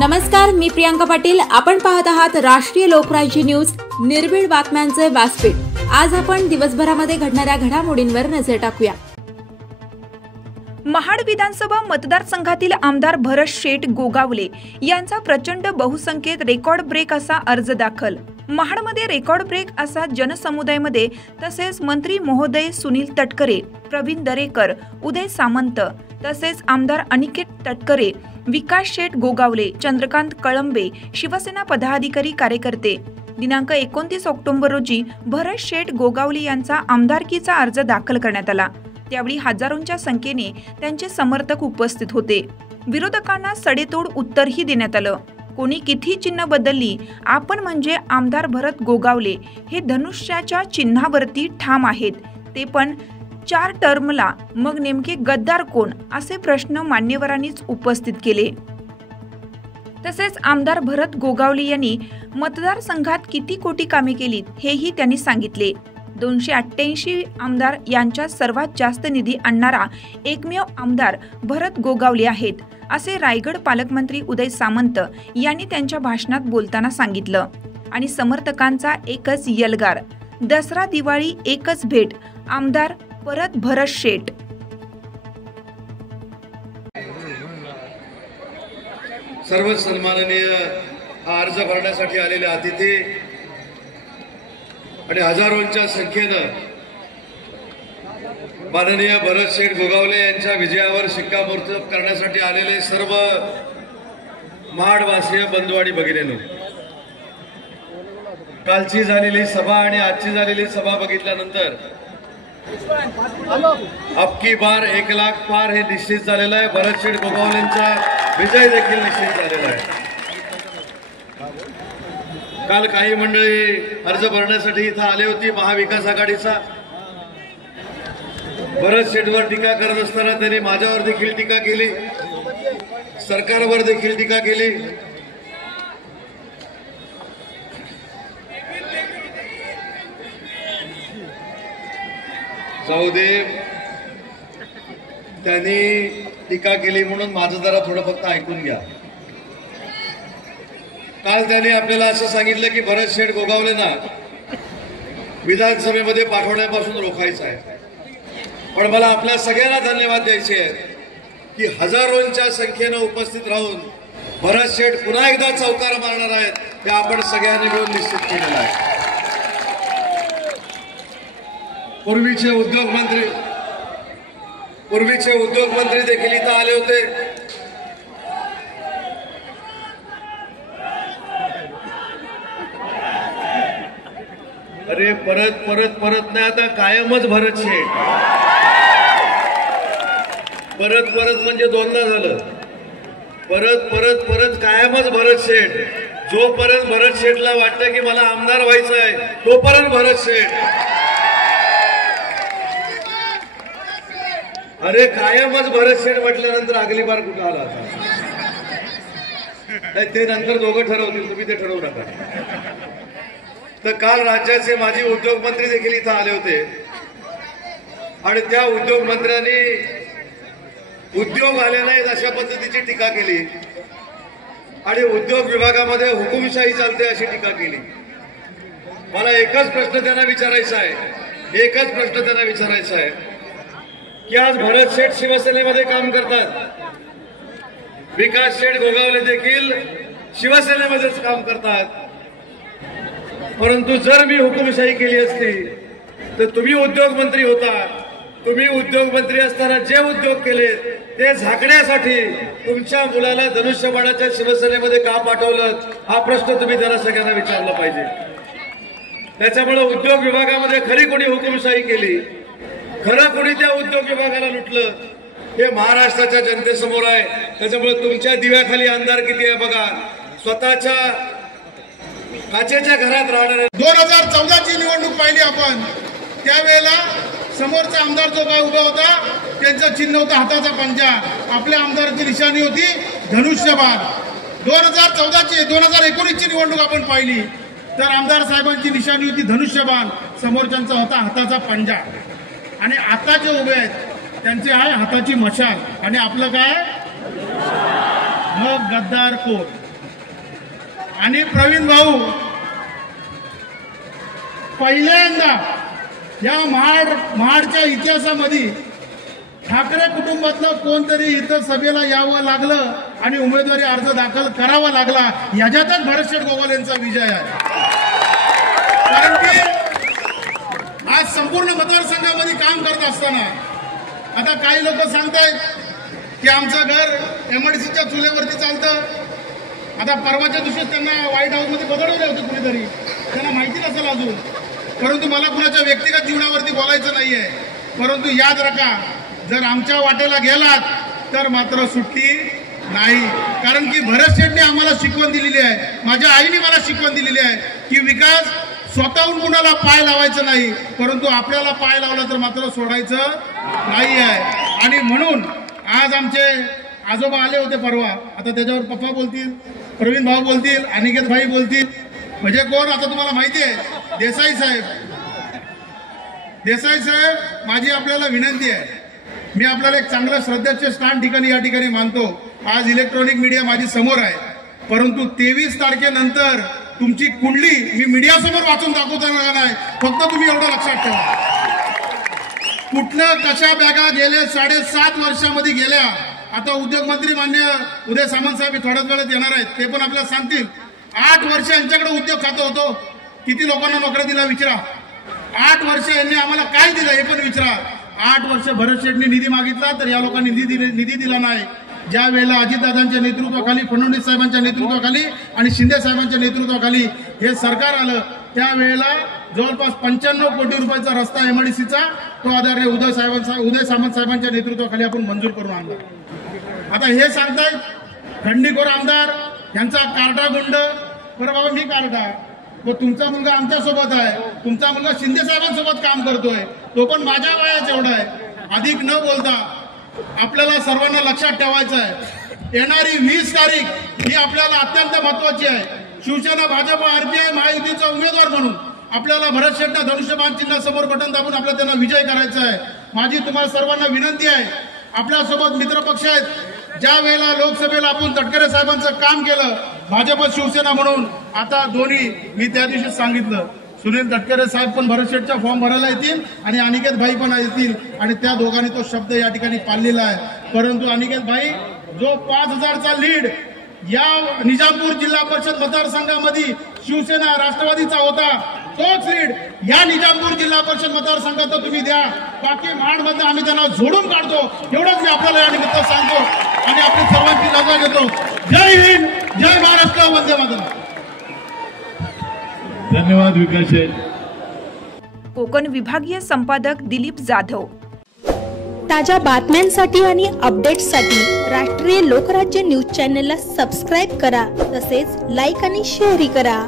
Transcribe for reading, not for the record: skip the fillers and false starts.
नमस्कार, मी प्रियांका पाटील। आपण पाहत आहात राष्ट्रीय लोकराज्य न्यूज, निर्भीड बातम्यांचे व्यासपीठ। आज आपण दिवसभरामध्ये घडणाऱ्या घडामोडींवर नजर टाकूया। महाड विधानसभा मतदारसंघातील आमदार भरत शेठ गोगावले यांचा प्रचंड बहुसंख्येत रेकॉर्ड ब्रेक असा अर्ज दाखल। महाडमध्ये रेकॉर्ड ब्रेक असा जनसमुदायामध्ये तसेच मंत्री महोदय सुनील तटकरे, प्रवीण दरेकर, उदय सामंत तसेच आमदार अनिकेत तटकरे, विकास शेठ गोगावले, चंद्रकांत कळंबे, शिवसेना पदाधिकारी कार्यकर्ते दिनांक 29 ऑक्टोबर रोजी भरत शेठ गोगावले यांचा आमदारकीचा अर्ज दाखल करण्यात आला। त्यावेळी हजारोंच्या संख्येने त्यांचे समर्थक उपस्थित होते। विरोधकांना सडेतोड उत्तरही देण्यात आलं। कोणी किती चिन्ह बदलली, आपण म्हणजे आमदार भरत गोगावले हे धनुष्याच्या चिन्हावरती ठाम आहेत, ते पण 4 टर्मला। मग नेमके गद्दार कोण, असे प्रश्न मान्यवरांनीच उपस्थित केले। तसेच आमदार भरत गोगावले यांनी मतदारसंघात किती कोटी कामे केलीत हेही त्यांनी सांगितले। 288 आमदार यांच्यात सर्वात जास्त निधी आणणारा एकमेव आमदार भरत गोगावले आहेत, असे रायगड पालकमंत्री उदय सामंत यांनी त्यांच्या भाषणात बोलताना सांगितलं। आणि समर्थकांचा एकच यलगार, दसरा दिवाळी एकच भेट, आमदार परत भरत शेठ। सर्व सन्माननीय अर्ज भरण्यासाठी आलेले अतिथी आणि हजारोंच्या संख्येनं माननीय भरत शेठ गोगावले यांच्या विजयावर शिक्कामोर्तब करण्यासाठी आलेले सर्व महाडवासीय बंधू आणि भगिनींनो, कालची झालेली सभा आणि आजची झालेली सभा बघितल्यानंतर अबकी बार 1 लाख पार हे निश्चित झालेलं आहे। भरत शेठ गोगावलेंचा विजय देखील निश्चित झालेला आहे। काल काही मंडळी अर्ज भरण्यासाठी इथं आले होती महाविकास आघाडीचा। भरत शेठवर टीका करत असताना त्यांनी माझ्यावर देखील टीका केली, सरकारवर देखील टीका केली। जाऊ दे, त्यांनी टीका केली म्हणून माझं जरा थोडं फक्त ऐकून घ्या। काल त्यांनी आपल्याला असं सांगितलं की भरत शेठ गोगावलेंना विधानसभेमध्ये पाठवण्यापासून रोखायचं आहे। पण मला आपल्या सगळ्यांना धन्यवाद द्यायचे आहेत की हजारोंच्या संख्येनं उपस्थित राहून भरत शेठ पुन्हा एकदा चौकार मारणार आहेत, ते आपण सगळ्यांनी मिळून निश्चित केलेलं आहे। पूर्वीचे उद्योगमंत्री देखील इथं आले होते। अरे परत नाही, आता कायमच भरत शेठ। परत म्हणजे दोनदा झालं। परत कायमच भरत शेठ। जोपर्यंत भरत शेठला वाटतं की मला आमदार व्हायचं आहे, तोपर्यंत भरत शेठ। अरे कायमच भरत शेठ म्हटल्यानंतर अगली बार कुठं आला आता? ते नंतर दोघं ठरवतील, तुम्ही ते ठरवू नका। तर काल राज्याचे माजी उद्योगमंत्री देखील इथं आले होते आणि त्या उद्योगमंत्र्यांनी उद्योग आले नाहीत अशा पद्धतीची टीका केली आणि उद्योग विभागामध्ये हुकुमशाही चालते अशी टीका केली। मला एकच प्रश्न त्यांना विचारायचा आहे की आज भरत शेठ शिवसेनेमध्ये काम करतात, विकास शेठ गोगावले देखील शिवसेनेमध्येच काम करतात। परंतु जर मी हुकुमशाही केली असती तर तुम्ही उद्योगमंत्री होता, तुम्ही उद्योगमंत्री असताना जे उद्योग केले ते झाकण्यासाठी तुमच्या मुलाला धनुष्यबाणाच्या शिवसेनेमध्ये का पाठवलं, हा प्रश्न तुम्ही जरा सगळ्यांना विचारला पाहिजे। त्याच्यामुळे उद्योग विभागामध्ये खरी कोणी हुकुमशाही केली, खरं कोणी त्या उद्योग विभागाला लुटलं, हे महाराष्ट्राच्या जनतेसमोर आहे। त्याच्यामुळे तुमच्या दिव्याखाली अंधार किती आहे बघा। स्वतःच्या काचेच्या घरात राहणारे 2014ची निवडणूक पाहिली आपण, त्यावेळेला समोरचा आमदार जो काय उभा होता त्यांचं चिन्ह होतं हाताचा पंजा, आपल्या आमदाराची निशाणी होती धनुष्यबाण। 2019ची निवडणूक आपण पाहिली तर आमदार साहेबांची निशाणी होती धनुष्यबाण, समोरच्यांचा होता हाताचा पंजा। आणि आता जे उभे आहेत त्यांचे आहे हाताची मशाल आणि आपलं काय, मग गद्दार कोण? आणि प्रवीण भाऊ पहिल्यांदा या महाडच्या इतिहासामध्ये ठाकरे कुटुंबातलं कोणतरी इथं सभेला यावं लागलं आणि उमेदवारी अर्ज दाखल करावा लागला, याच्यातच भरत शेठ गोगावले यांचा विजय आहे. कारण की आज संपूर्ण मतदारसंघामध्ये काम करत असताना आता काही लोक सांगतायत की आमचं घर एमआयडीसीच्या चुलीवरती चालतं. आता परवाच्या दिवशी त्यांना व्हाईट हाऊसमध्ये बदलवले होते कुणीतरी, त्यांना माहिती नसेल अजून. परंतु मला कुणाच्या व्यक्तिगत जीवनावरती बोलायचं नाहीये. परंतु याद राखा, जर आमच्या वाटेला गेलात तर मात्र सुट्टी नाही. कारण की भरत शेठने आम्हाला शिकवण दिलेली आहे, माझ्या आईने मला शिकवण दिलेली आहे की विकास स्वतःहून कुणाला पाय लावायचं नाही, परंतु आपल्याला पाय लावला तर मात्र सोडायचं नाही आहे. आणि म्हणून आज आमचे आजोबा आले होते परवा, आता त्याच्यावर पप्पा बोलतील, प्रवीण भाऊ बोलतील, अनिकेत भाई बोलतील. म्हणजे कोण आता तुम्हाला माहिती आहे, देसाई साहेब. देसाई साहेब, माझी आपल्याला विनंती आहे, मी आपल्याला एक चांगलं श्रद्धेचे स्थान ठिकाणी या ठिकाणी मानतो. आज इलेक्ट्रॉनिक मीडिया माझी समोर आहे, परंतु 23 तारखेनंतर तुमची कुंडली मी मीडियासमोर वाचून दाखवताना नाही. फक्त तुम्ही एवढं लक्षात ठेवा, कुठलं कशा बॅगा गेले 7.5 वर्षामध्ये गेल्या. आता उद्योगमंत्री मान्य उदय सामंत साहेब थोड्याच वेळात येणार आहेत, ते पण आपल्याला सांगतील. 8 वर्ष यांच्याकडे उद्योग खातं होतं, किती लोकांना नोकऱ्या दिला विचारा. 8 वर्ष यांनी आम्हाला काय दिलं हे पण विचारा. 8 वर्ष भरत शेठने निधी मागितला तर या लोकांनी निधी दिला नाही. ज्या वेळेला अजितदादांच्या नेतृत्वाखाली, फडणवीस साहेबांच्या नेतृत्वाखाली आणि शिंदे साहेबांच्या नेतृत्वाखाली हे सरकार आलं, त्यावेळेला जवळपास 95 कोटी रुपयाचा रस्ता एमआयडीसीचा तो आधार उदय सामंत साहेबांच्या नेतृत्वाखाली आपण मंजूर करून आणला. आता हे सांगतायत खंडीखोर आमदार यांचा कार्टा गुंड. बरं बाबा, मी कार्टा, व तुमचा मुलगा आमच्या सोबत आहे, तुमचा मुलगा शिंदे साहेबांसोबत काम करतोय, तो पण माझ्या वयाचा एवढा आहे. अधिक न बोलता आपल्याला सर्वांना लक्षात ठेवायचं आहे, येणारी 20 तारीख ही आपल्याला अत्यंत महत्वाची आहे. शिवसेना, भाजप, आरपीआय महायुतीचा उमेदवार म्हणून आपल्याला भरत शेठना धनुष्यबाण चिन्ह समोर बटन दाबून आपल्याला त्यांना विजय करायचा आहे. माझी तुम्हाला सर्वांना विनंती आहे, आपल्यासोबत मित्रपक्ष आहेत. ज्या वेळेला लोकसभेला आपण तटकरे साहेबांचं काम केलं भाजप शिवसेना म्हणून, आता दोन्ही मी त्या दिवशी सांगितलं, सुनील तटकरे साहेब पण भरत शेठचा फॉर्म भरायला येतील आणि अनिकेत भाई पण येतील आणि त्या दोघांनी तो शब्द या ठिकाणी पाळलेला आहे. परंतु अनिकेत भाई, जो 5000चा लीड या निजामपूर जिल्हा परिषद मतदारसंघामध्ये शिवसेना राष्ट्रवादीचा होता, तोच लीड या निजामपूर जिल्हा परिषद मतदारसंघात तुम्ही द्या. बाकी महाडमध्ये आम्ही त्यांना झोडून काढतो, एवढंच मी आपल्याला या निमित्त सांगतो आणि आपली सर्वांची रजा घेतो. जय हिंद, जय महाराष्ट्र, वंदे मातरम. धन्यवाद विकास शेठ. कोकण विभागीय संपादक दिलीप जाधव. ताज्या बातम्यांसाठी आणि अपडेट्ससाठी राष्ट्रीय लोकराज्य न्यूज चॅनलला सबस्क्राईब करा, तसेच लाईक आणि शेअरही करा.